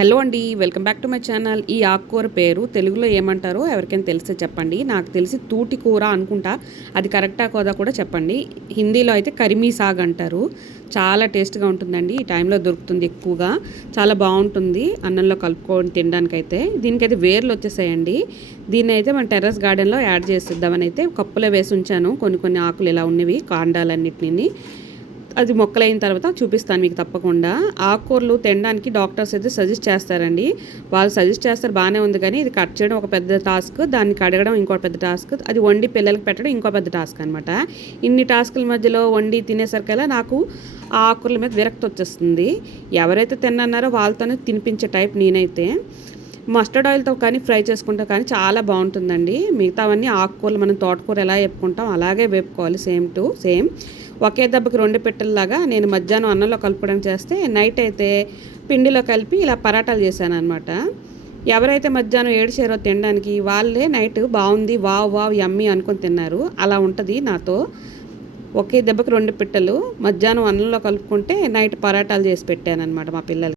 Hello అండి, welcome back to my channel. ఈ ఆకుకూర పేరు తెలుగులో ఏమంటారో ఎవరికైనా తెలిస్తే చెప్పండి. నాకు తెలిసి తూటి కూర అనుకుంటా, అది కరెక్టా కాదా కూడా చెప్పండి. హిందీలో అయితే కరిమీ సాగ్ అంటారు. చాలా టేస్ట్గా ఉంటుందండి. ఈ టైంలో దొరుకుతుంది ఎక్కువగా. చాలా బాగుంటుంది అన్నంలో కలుపుకొని తినడానికైతే. దీనికైతే వేర్లు వచ్చేసాయండి. దీన్ని అయితే మన టెర్రస్ గార్డెన్లో యాడ్ చేసిద్దామని అయితే కప్పులో వేసి ఉంచాను. కొన్ని ఆకులు ఇలా ఉన్నవి, కాండాలన్నిటిని. అది మొక్కలైన తర్వాత చూపిస్తాను మీకు తప్పకుండా. ఆకుకూరలు తినడానికి డాక్టర్స్ అయితే సజెస్ట్ చేస్తారండి. వాళ్ళు సజెస్ట్ చేస్తారు, బాగానే ఉంది, కానీ ఇది కట్ చేయడం ఒక పెద్ద టాస్క్, దాన్ని కడగడం ఇంకో పెద్ద టాస్క్, అది వండి పిల్లలకి పెట్టడం ఇంకో పెద్ద టాస్క్ అనమాట. ఇన్ని టాస్కుల మధ్యలో వండి తినేసరికల్లా నాకు ఆ ఆకుకూరల మీద విరక్తి వచ్చేస్తుంది. ఎవరైతే తిన్నారో వాళ్ళతోనే తినిపించే టైప్ నేనైతే. మస్టర్డ్ ఆయిల్తో కానీ ఫ్రై చేసుకుంటా కానీ చాలా బాగుంటుందండి. మిగతావన్నీ ఆకుకూరలు మనం తోటకూర ఎలా వేపుకుంటాం అలాగే వేపుకోవాలి, సేమ్ టు సేమ్. ఒకే దెబ్బకి 2 పిట్టల్లాగా నేను మధ్యాహ్నం అన్నంలో కలుపుకోవడం చేస్తే, నైట్ అయితే పిండిలో కలిపి ఇలా పరాటాలు చేశాను అనమాట. ఎవరైతే మధ్యాహ్నం ఏడిచారో తినడానికి, వాళ్ళే నైట్ బాగుంది, వావ్ వావ్ యమ్మీ అనుకొని తిన్నారు. అలా ఉంటుంది నాతో. ఒకే దెబ్బకి 2 పిట్టలు మధ్యాహ్నం అన్నంలో కలుపుకుంటే నైట్ పరాటాలు చేసి పెట్టాను అనమాట మా పిల్లలకి.